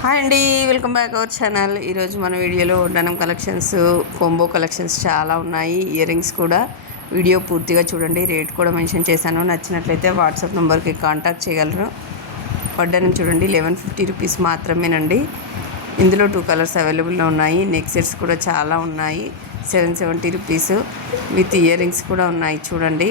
Hi అండి, welcome back our channel. ఈరోజు మన వీడియోలో వడ్డానం కలెక్షన్స్, కొంబో కలెక్షన్స్ చాలా ఉన్నాయి. ఇయర్ రింగ్స్ కూడా వీడియో పూర్తిగా చూడండి. రేట్ కూడా మెన్షన్ చేశాను. నచ్చినట్లయితే వాట్సాప్ నెంబర్కి కాంటాక్ట్ చేయగలరు. వడ్డానం చూడండి, 1150 రూపీస్ మాత్రమేనండి. ఇందులో 2 కలర్స్ అవైలబుల్లో ఉన్నాయి. నెక్ సెట్స్ కూడా చాలా ఉన్నాయి. 770 రూపీస్ విత్ ఇయర్ రింగ్స్ కూడా ఉన్నాయి చూడండి.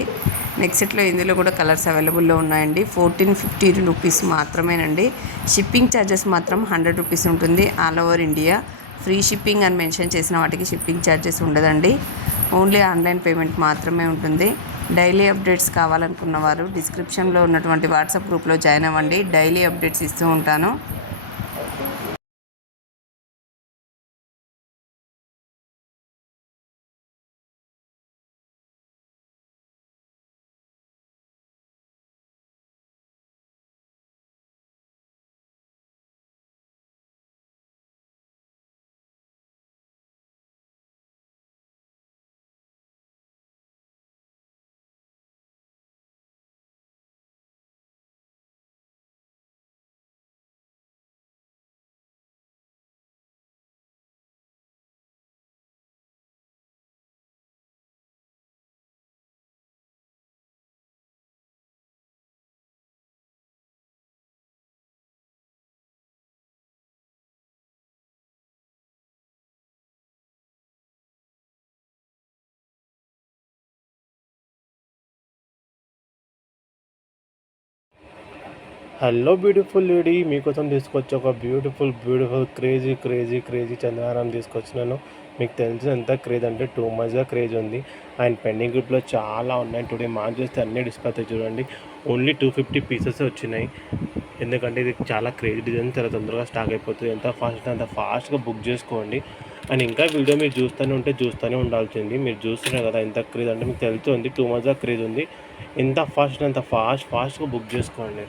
నెక్ సెట్లో ఇందులో కూడా కలర్స్ అవైలబుల్లో ఉన్నాయండి. 1450 రూపీస్ మాత్రమేనండి. షిప్పింగ్ ఛార్జెస్ మాత్రం 100 రూపీస్ ఉంటుంది. All over India free shipping అని మెన్షన్ చేసిన వాటికి షిప్పింగ్ ఛార్జెస్ ఉండదండి. ఓన్లీ ఆన్లైన్ పేమెంట్ మాత్రమే ఉంటుంది. డైలీ అప్డేట్స్ కావాలనుకున్న వారు డిస్క్రిప్షన్లో ఉన్నటువంటి వాట్సాప్ గ్రూప్లో జాయిన్ అవ్వండి. డైలీ అప్డేట్స్ ఇస్తూ ఉంటాను. హలో బ్యూటిఫుల్ లేడీ, మీకోసం తీసుకొచ్చి ఒక బ్యూటిఫుల్ క్రేజీ చంద్రహారం తీసుకొచ్చినాను. మీకు తెలిసిన ఎంత క్రేజ్ అంటే టూ మచ్గా క్రేజ్ ఉంది. అండ్ పెండింగ్ గ్రూప్లో చాలా ఉన్నాయి. టుడే మార్క్ చేస్తే అన్నీ డిస్కౌంట్ చూడండి. ఓన్లీ 250 పీసెస్ వచ్చినాయి. ఎందుకంటే ఇది చాలా క్రేజీ డిజైన్, చాలా తొందరగా స్టాక్ అయిపోతుంది. ఎంత ఫాస్ట్ అంత ఫాస్ట్గా బుక్ చేసుకోండి. అండ్ ఇంకా వీడియో మీరు చూస్తూనే ఉండాల్సింది. మీరు చూస్తున్నారు కదా ఎంత క్రేజ్ అంటే మీకు తెలుస్తుంది. టూ మచ్గా క్రేజ్ ఉంది. ఎంత ఫాస్ట్ అంత ఫాస్ట్గా బుక్ చేసుకోండి.